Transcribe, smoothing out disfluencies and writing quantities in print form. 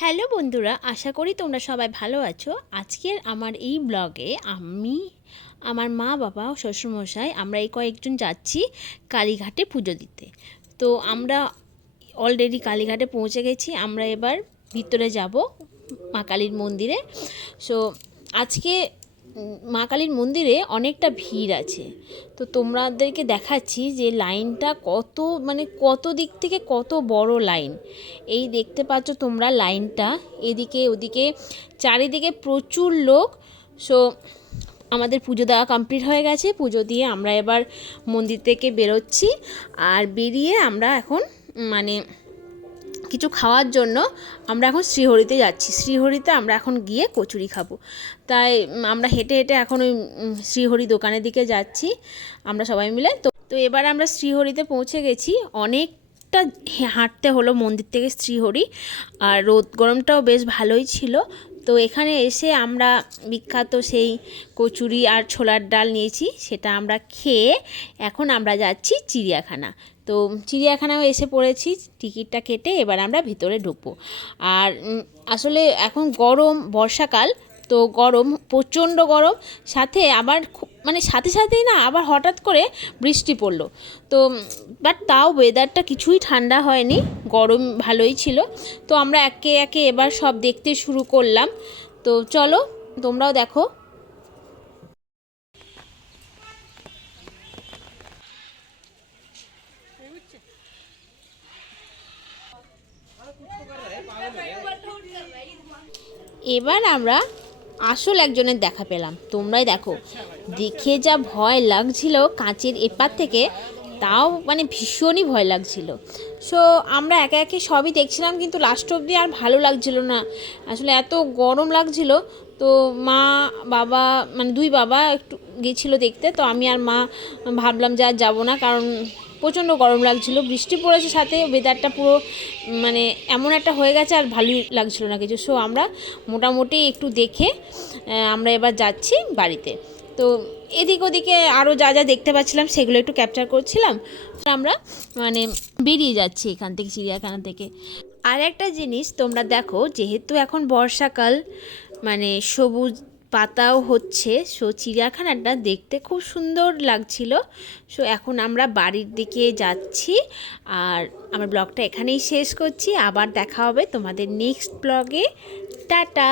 Hello বন্ধুরা, আশা করি তোমরা সবাই ভালো আছো। আজকের আমার এই ব্লগে আমি, আমার মা, বাবা, শ্বশুরমশাই আমরা এই কয়েকজন যাচ্ছি কালীঘাটে পুজো দিতে। তো আমরা অলরেডি কালীঘাটে পৌঁছে গেছি। আমরা এবার ভিতরে যাব মা কালীর মন্দিরে। সো আজকে মা কালীর মন্দিরে অনেকটা ভিড় আছে। তো তোমাদেরকে দেখাচ্ছি যে লাইনটা কত দিক থেকে কত বড় লাইন। এই দেখতে পাচ্ছ তোমরা লাইনটা, এদিকে ওদিকে চারিদিকে প্রচুর লোক। সো আমাদের পুজো দেওয়া কমপ্লিট হয়ে গেছে। পুজো দিয়ে আমরা এবার মন্দির থেকে বেরোচ্ছি। আর বেরিয়ে আমরা এখন কিছু খাওয়ার জন্য আমরা এখন শ্রীহরিতে যাচ্ছি। শ্রীহরিতে আমরা এখন গিয়ে কচুরি খাবো। তাই আমরা হেঁটে হেঁটে এখন ওই শ্রীহরি দোকানের দিকে যাচ্ছি আমরা সবাই মিলে। তো এবার আমরা শ্রীহরিতে পৌঁছে গেছি। অনেকটা হাঁটতে হলো মন্দির থেকে শ্রীহরি, আর রোদ গরমটাও বেশ ভালোই ছিল। তো এখানে এসে আমরা বিখ্যাত সেই কচুরি আর ছোলার ডাল নিয়েছি, সেটা আমরা খেয়ে এখন আমরা যাচ্ছি চিড়িয়াখানা। তো চিড়িয়াখানাও এসে পড়েছি, টিকিটটা কেটে এবার আমরা ভিতরে ঢুকবো। আর আসলে এখন গরম, বর্ষাকাল, তো গরম, প্রচণ্ড গরম, সাথে আবার সাথে সাথেই না আবার হঠাৎ করে বৃষ্টি পড়লো। তো বাট তাও ওয়েদারটা কিছুই ঠান্ডা হয়নি, গরম ভালোই ছিল। তো আমরা একে একে এবার সব দেখতে শুরু করলাম। তো চলো তোমরাও দেখো। এবার আমরা আসল একজনের দেখা পেলাম, তোমরাই দেখো। দেখে যা ভয় লাগছিল কাঁচের এপার থেকে, তাও ভীষণই ভয় লাগছিল। সো আমরা একে একে সবই দেখছিলাম, কিন্তু লাস্ট অবধি আর ভালো লাগছিল না, আসলে এত গরম লাগছিল। তো মা, বাবা, দুই বাবা একটু গেছিলো দেখতে। তো আমি আর মা ভাবলাম যে আর যাবো না, কারণ প্রচণ্ড গরম লাগছিল, বৃষ্টি পড়েছে, সাথে ওয়েদারটা পুরো এমন একটা হয়ে গেছে, আর ভালোই লাগছিল না কিছু। সো আমরা মোটামুটি একটু দেখে আমরা এবার যাচ্ছি বাড়িতে। তো এদিক ওদিকে আরও যা যা দেখতে পাচ্ছিলাম সেগুলো একটু ক্যাপচার করছিলাম। আমরা বেরিয়ে যাচ্ছি এখান থেকে, চিড়িয়াখানা থেকে। আর একটা জিনিস তোমরা দেখো, যেহেতু এখন বর্ষাকাল, সবুজ পাতাও হচ্ছে, সো চিড়িয়াখানাটা দেখতে খুব সুন্দর লাগছিল। সো এখন আমরা বাড়ির দিকে যাচ্ছি। আর আমার ব্লগটা এখানেই শেষ করছি। আবার দেখা হবে তোমাদের নেক্সট ব্লগে। টাটা।